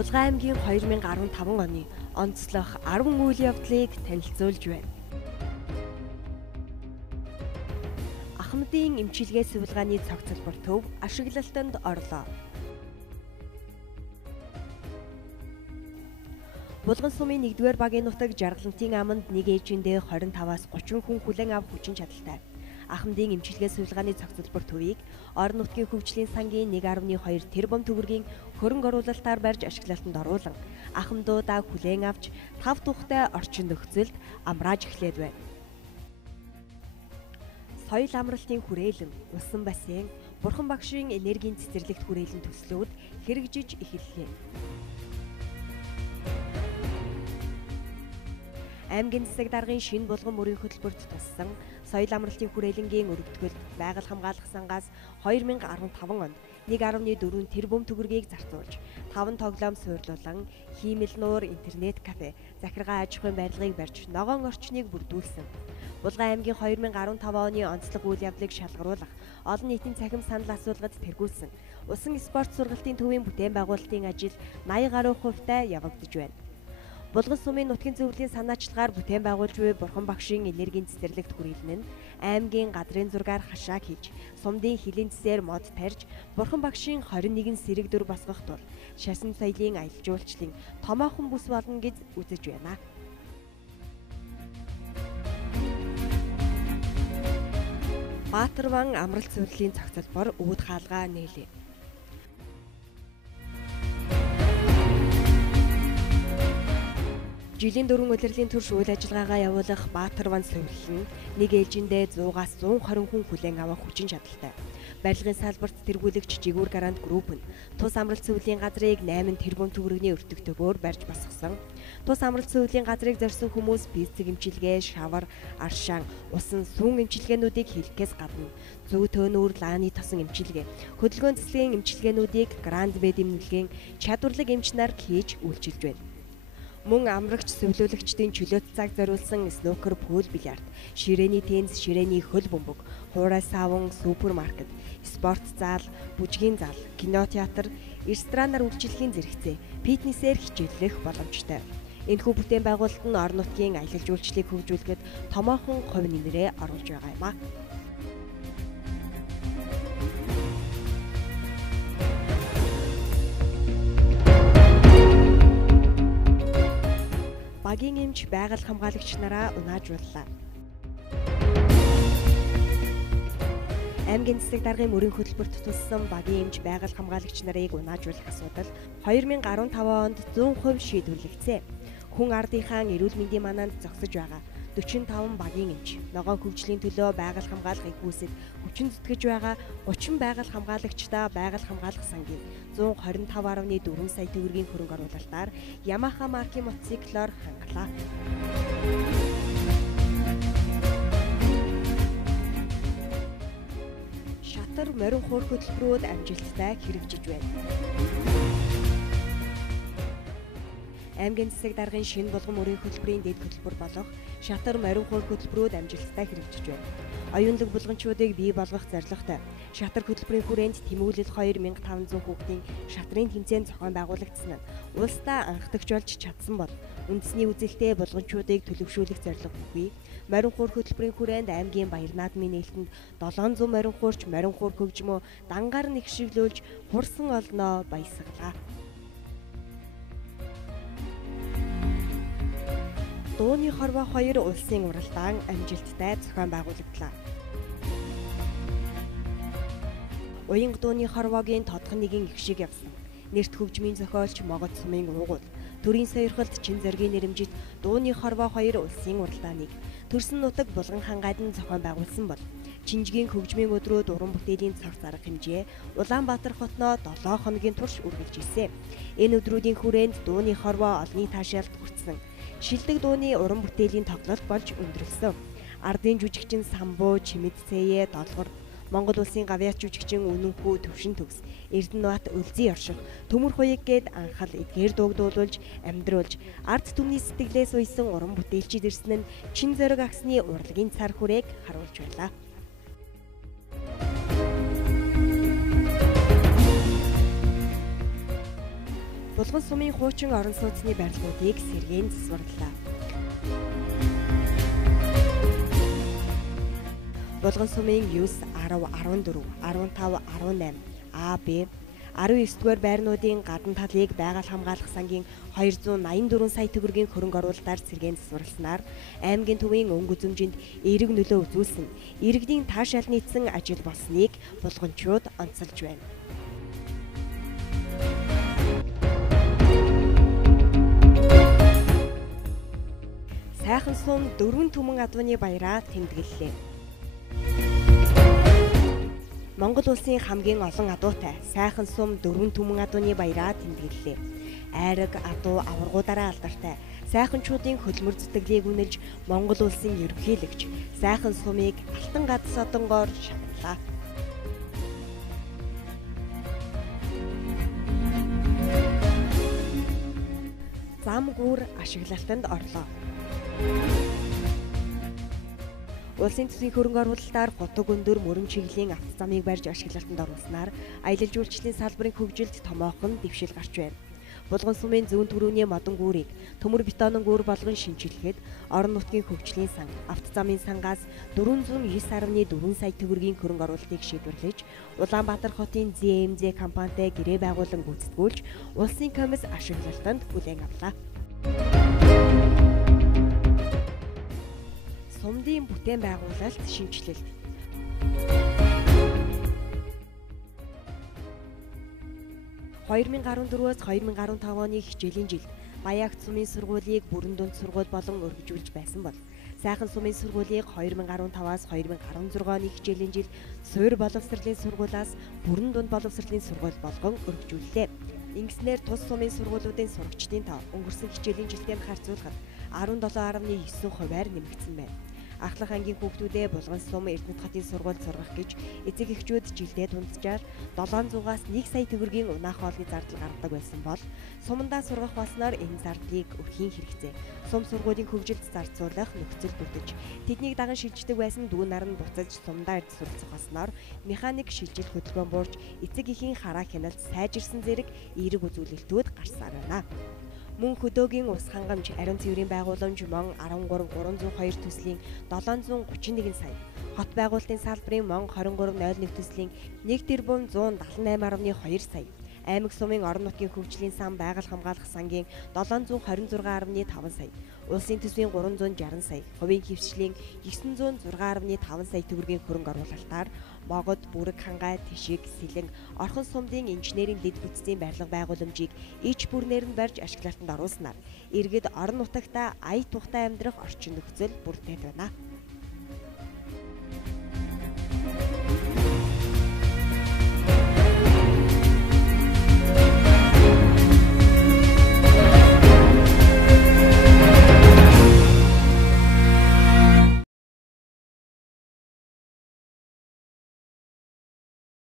Булган аймгийн 2015 оны онцлог 10 үйл явдлыг танилцуулж байна. Ахмадын эмчилгээ сувилгааны цогцлбор төв ашиглалтанд орлоо. Булган сумын 1-р багийн нутаг Жаргалантын аманд нэг ээжиндээ 25-аас 30 хүн хүлээн авах хүчин чадалтай. Ахмадын эмчилгээ сувилгааны цогцлбор төвийг орон нутгийн хөгжлийн сангийн 1.2 тэрбум төгрөгийн хөрөнгө оруулалтаар барьж ашиглалтанд оруулан ахмадуудаа хүлээн авч 5 тухтай орчин нөхцөлд амрааж эхлээд байна. Соёл амралтын хүрээлэн, усан бассейн, бурхан багшийн энергийн цэцэрлэгт хүрээлэн төслүүд хэрэгжиж эхэллээ. Аймгийн засаг даргын шинэ булган мөрийн хөтөлбөрт туссан соёл амралтын хүрээлэнгийн өргөдгөлд байгаль хамгаалах сангаас 2015 онд 1.4 тэрбум төгрөгийг зарцуулж 5 тоглоом суйрлуулан хиймэл нуур, интернет кафе, захиргаа аж ахуйн барилгыг барьж ногоон орчныг бүрдүүлсэн. Булган аймгийн 2015 оны онцлог үйл явдлыг шалгаруулах олон нийтийн цахим санал асуулгад тэргүүлсэн усан спорт сургалтын төвийн бүтээн байгуулалтын ажил 80 гаруй хувьтай явагдаж байна. Булган сумын нутгийн зөвлөлийн санаачлагаар бүтээн байгуулж буй бурхан багшийн энергийн цэцэрлэгт хүрээлэн нь аймгийн газрын зургаар хашааг хийж, сумдын хилийн цэсээр мод тарьж, бурхан багшийн 21 сэрэг дүр босгох тул шашин соёлын аялал жуулчлалын томоохон бүс болно гэж үзэж байна. Баатарван амралт суйрлалын цогцлбор үүд хаалгаа нээлээ. Жилийн 4 удирлын турш үйл ажиллагаагаа явуулах Баатарван суйрлал нь нэг ээлжиндээ 100-аас 120 хүн хүлээн авах хүчин чадалтай. Барилгын салбарт тэргүүлэгч Жигүүр Гарант групп нь тус амралт суйрлалын газрыг 8 тэрбум төгрөгийн өртөгтөгөөр барьж босгосон. Тус амралт суйрлалын газрыг зорьсон хүмүүс физик эмчилгээ, шавар, аршаан, усан, сүүн эмчилгээнүүдийг хийхээс гадна зүү төөнүүр, лааны тосон эмчилгээ, хөдөлгөөн цэцлэгийн эмчилгээнүүдийг гранд бед эмнэлгийн чадварлаг эмч нар хийж үйлчилж байна. Мөн амрагч сувлуулагчдын чөлөөт цаг зориулсан снукер, пул, бильярд, ширээний теннис, ширээний хөл бөмбөг, хуурай савн, супермаркет, спорт зал, бүжгийн зал, кинотеатр, ресторанаар үйлчлэхийн зэрэгцээ, фитнесээр хичээллэх боломжтой. Энэхүү бүтээн байгуулалт нь орон нутгийн аялал жуулчлалыг хөгжүүлэхэд томоохон хувь нэмрээ оруулж байгаа юм а. Багийн эмч байгаль хамгаалагч нараа унаажууллаа. Аймгийн засаг даргын мөрийн хөтөлбөрт туссан багийн эмч байгаль хамгаалагч нарыг унаажуулах асуудал 2015 онд 100% шийдвэрлэгдсэн. Хүн ардынхаа эрүүл мэндийн манаанд зогсож байгаа 45 багийн эмч, ногоон хөгжлийн төлөө байгаль хамгаалахыг хүсэж хүчин зүтгэж байгаа 30 байгаль хамгаалагчдаа байгаль хамгаалах сангийн 125.4 сая төгрөгийн хөрөнгө оруулалтаар Yamaha маркийн мотоциклоор хангалаа. Шатар морин хуур хөтөлбөрүүд амжилттай хэрэгжиж байна. Аймгийн засаг даргын шинэ булган мөрийн хөтөлбөрийн дэд хөтөлбөр болох шатар морин хуур хөтөлбөрүүд амжилттай хэрэгжиж байна. Оюунлаг булганчуудыг бий болгох зорилготой шатар хөтөлбөрийн хүрээнд тэмүүлэл 2500 хүүхдийн шатрын тэмцээн зохион байгуулагдсан нь улсдаа анхдагч болж чадсан бол үндэсний үзэлтэй булганчуудыг төлөвшүүлэх зорилго бүхий морин хуур хөтөлбөрийн хүрээнд аймгийн Баяр наадмын нээлтэнд 700 морин хуурч морин хуур хөгжмөө дангаар нэгшиглүүлж хурсан олноо баясгалаа. Дууны хорвоо 2 улсын уралдаан амжилттай зохион байгуулагдлаа. Уянга дууны хорвоогийн тодхон нэгэн их шиг явсан. Нэрт хөгжмийн зохиолч Могод сумын уугуул, төрийн сойрхолд Чин зоргийн нэрэмжит Дууны хорвоо 2 улсын уралдааныг төрсөн нутаг Булган хангайдан зохион байгуулсан бол Чинжгийн хөгжмийн өдрүүд уран бүтээлийн цогц арга хэмжээ Улаанбаатар хотноо 7 хоногийн турш үргэлж ирсэн. Энэ өдрүүдийн хүрээнд Дууны хорвоо олонний таашаалд хүртсэн шилдэг дууны уран бүтээлийн тоглолт болж өндөрлсөн. Ардын жүжигчин Самбуу, Чимэд Цэе, Долгор, Монгол улсын гавьяач жүжигчин Үнэнхүү, Төвшин төгс, Эрдэнэбат, Өлзий орших, Төмөр хуйг гээд анхал эдгээр дуугдуулж, амьдруулж, ард түмний сэтгэлээс уйсан уран бүтээлчид ирсэн нь Чин зориг агсны урлагийн цар хүрээг харуулж байлаа. Булган сумын хуучин орон сууцны барилгуудыг сэргээн засварлаа. Булган сумын 9, 10, 14, 15, 18, А, Б, 19-р байрнуудын гадна талыг байгаль хамгаалах сангийн 284 сая төгрөгийн хөрөнгө оруулалтаар сэргээн засварласнаар аймгийн төвийн өнгө үзэмжинд эерэг нөлөө үзүүлсэн, иргэдийн таашаал нийцсэн ажил болсныг булганчууд онцолж байна. Сайхан сум 4 түмэн адууны баяраа тэмдэглэлээ. Монгол улсын хамгийн олон адуутай Сайхан сум 4 түмэн адууны баяраа тэмдэглэлээ. Айраг, адуу, аваргуудаараа алдартай сайханчуудын хөдөлмөр зүтгэлийг үнэлж Монгол улсын ерөнхийлөгч Сайхан сумыг алтан гадас одонгоор шагналаа. Зам гүүр ашиглалтанд орлоо. Улсын төсвийн хөрөнгө оруулалтаар Гутаг өндөр мөрөн чиглэлийн автозамыг барьж ашиглалтанд оруулснаар аялал жуулчлалын салбарын хөгжилд томоохон дэвшил гарч байна. Булган сумын зүүн түрүүний модон гүүрийг төмөр бетонын гүүр болгон шинжилгээд орон нутгийн хөгжлийн сан, автозамын сангаас 409.4 сая төгрөгийн хөрөнгө оруулалтыг шийдвэрлэж, Улаанбаатар хотын ZMZ компанитай гэрээ байгуулан гүйцэтгүүлж, улсын комисс ашиглалтанд хүлээн авлаа. Сумдын бүтээн байгуулалт шинжилэлт. (2014-өөс 2015 оны хичээлийн жилд Баяагт сумын сургуулийг бүрэн дунд сургууль болон өргөжүүлж байсан бол Сайхан сумын сургуулийг 2015-аас 2016 оны хичээлийн жилд Суур боловсролын сургуулиас бүрэн дунд боловсролын сургууль болгон өргөжүүллээ. Ингэснээр тус сумын сургуулиудын сурагчдын тоо өнгөрсөн хичээлийн жилтэй харьцуулахад 17.9%-аар нэмэгдсэн байна. Ахлах ангийн хүүхдүүдээ Булган сум Эрдэнэт хотын сургуульд сургах гэж эцэг эхчүүд жилдээ тунцчаар 700-аас 1 сая төгрөгийн унаах хоолны зардал гаргадаг байсан бол сумандаа сургах болсноор энэ зардлыг өрхийн хэрэгцээ. Сум сургуулийн хөгжилд зарцуулах нөхцөл бүрдэж, тэднийг даган шилждэг байсан дүү нар нь буцаж сумдаа ирж суралцах болсноор механик шилжил хөдөлгөөн буурж эцэг эхийн хараа хяналт сайжирсан зэрэг эерэг үзүүлэлтүүд гарсаар байна. Мөн хөдөөгийн ус хангамж, ариун цэврийн байгууламж мон 13,302 төслийн 731 сая, хот байгуулалтын салбарын мон 23,01 төслийн 1,178,2 сая, аймаг сумын орон нутгийн хөгжлийн сан байгаль хамгаалах сангийн 726.5 сая, улсын төсвийн 360 сая, хувийн хөвчлийн 906.5 сая төгрөгийн хөрөнгө оруулалтаар Могод, Бүрэг хангай, Тишиг, Сэлэн, Орхон сумдын инженерийн дэд бүтцийн барилга байгууламжийг ич бүрнээр нь барьж ашиглалтанд оруулснаар иргэд орон нутагта ая тухтай амьдрах орчин нөхцөл бүрдээд байна.